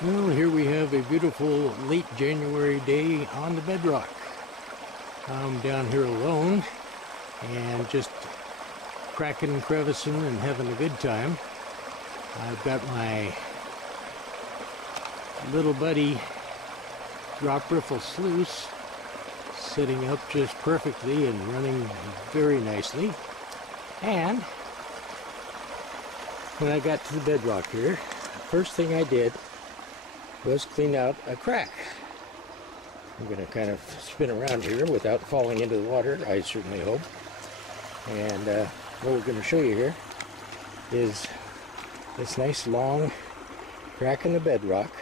Well, here we have a beautiful late January day on the bedrock. I'm down here alone and just cracking and crevicing and having a good time. I've got my little buddy drop riffle sluice sitting up just perfectly and running very nicely. And when I got to the bedrock here, the first thing I did was clean out a crack. I'm going to kind of spin around here without falling into the water, I certainly hope. And what we're going to show you here is this nice long crack in the bedrock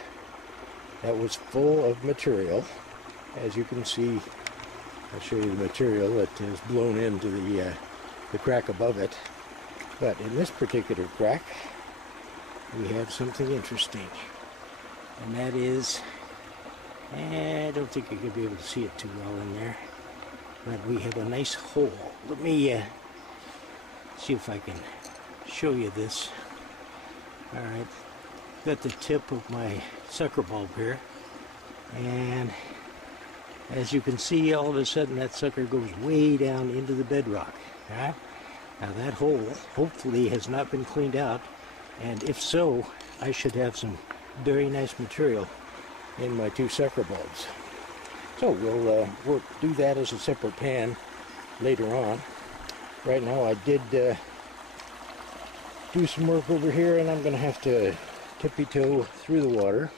that was full of material. As you can see, I'll show you the material that is blown into the crack above it. But in this particular crack, we have something interesting. And that is, I don't think you could be able to see it too well in there, but we have a nice hole. Let me see if I can show you this. Alright, got the tip of my sucker bulb here, and as you can see, all of a sudden that sucker goes way down into the bedrock. Alright? Now that hole hopefully has not been cleaned out, and if so, I should have some very nice material in my two sucker bulbs. So we'll do that as a separate pan later on. Right now I did do some work over here, and I'm going to have to tippy-toe through the water.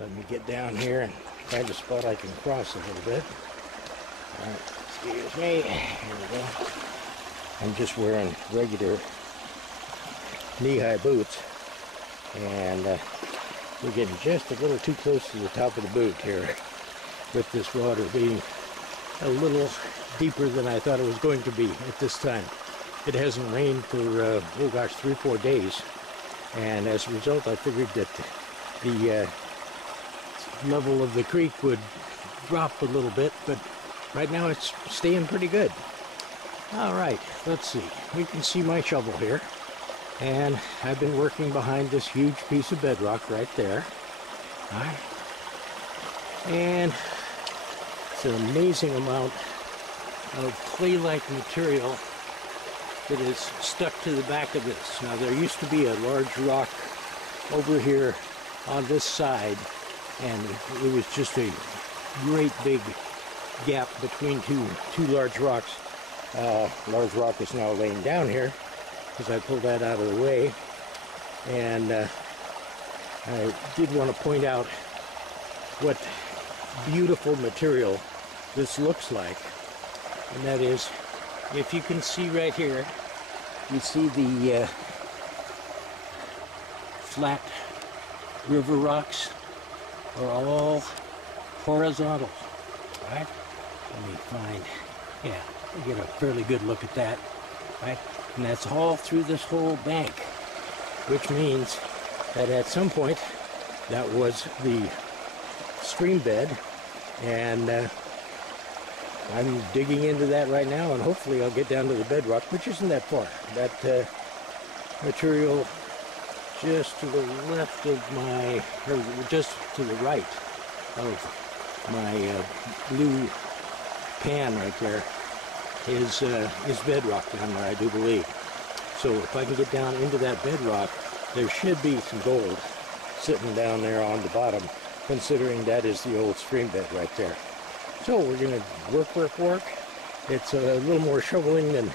Let me get down here and find a spot I can cross a little bit. Alright, excuse me. Here we go. I'm just wearing regular knee-high boots, and we're getting just a little too close to the top of the boot here, with this water being a little deeper than I thought it was going to be at this time. It hasn't rained for, oh gosh, 3-4 days, and as a result I figured that the level of the creek would drop a little bit, but right now it's staying pretty good. Alright, let's see. You can see my shovel here. And I've been working behind this huge piece of bedrock right there. Alright. And it's an amazing amount of clay-like material that is stuck to the back of this. Now there used to be a large rock over here on this side, and it was just a great big gap between two large rocks. Large rock is now laying down here because I pulled that out of the way, and I did want to point out what beautiful material this looks like, and that is, if you can see right here, you see the flat river rocks are all horizontal. All right, let me find, yeah, get a fairly good look at that, right? And that's all through this whole bank, which means that at some point that was the stream bed, and I'm digging into that right now, and hopefully I'll get down to the bedrock, which isn't that far. That material just to the left of my, or just to the right of my blue pan right there is bedrock down there, I do believe. So if I can get down into that bedrock, there should be some gold sitting down there on the bottom, considering that is the old stream bed right there. So we're going to work. It's a little more shoveling than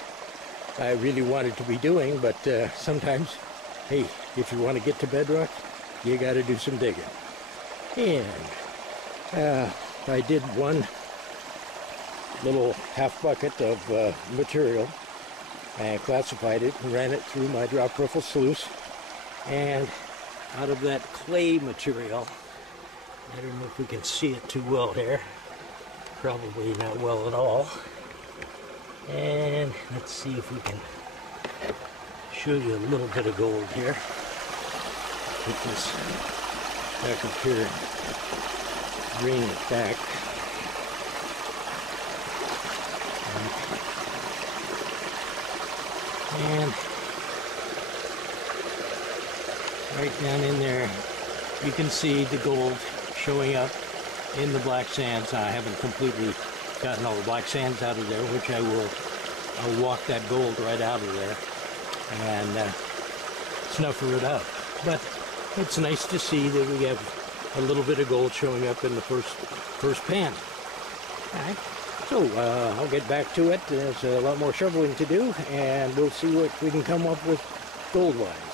I really wanted to be doing, but sometimes, hey, if you want to get to bedrock, you got to do some digging. And I did one little half bucket of material and classified it and ran it through my drop riffle sluice, and out of that clay material, I don't know if we can see it too well here, probably not well at all, and let's see if we can show you a little bit of gold here. Put this back up here and bring it back. And right down in there you can see the gold showing up in the black sands. I haven't completely gotten all the black sands out of there, which I will. I'll walk that gold right out of there and snuffer it up. But it's nice to see that we have a little bit of gold showing up in the first pan. All right. So I'll get back to it. There's a lot more shoveling to do, and we'll see what we can come up with gold-wise.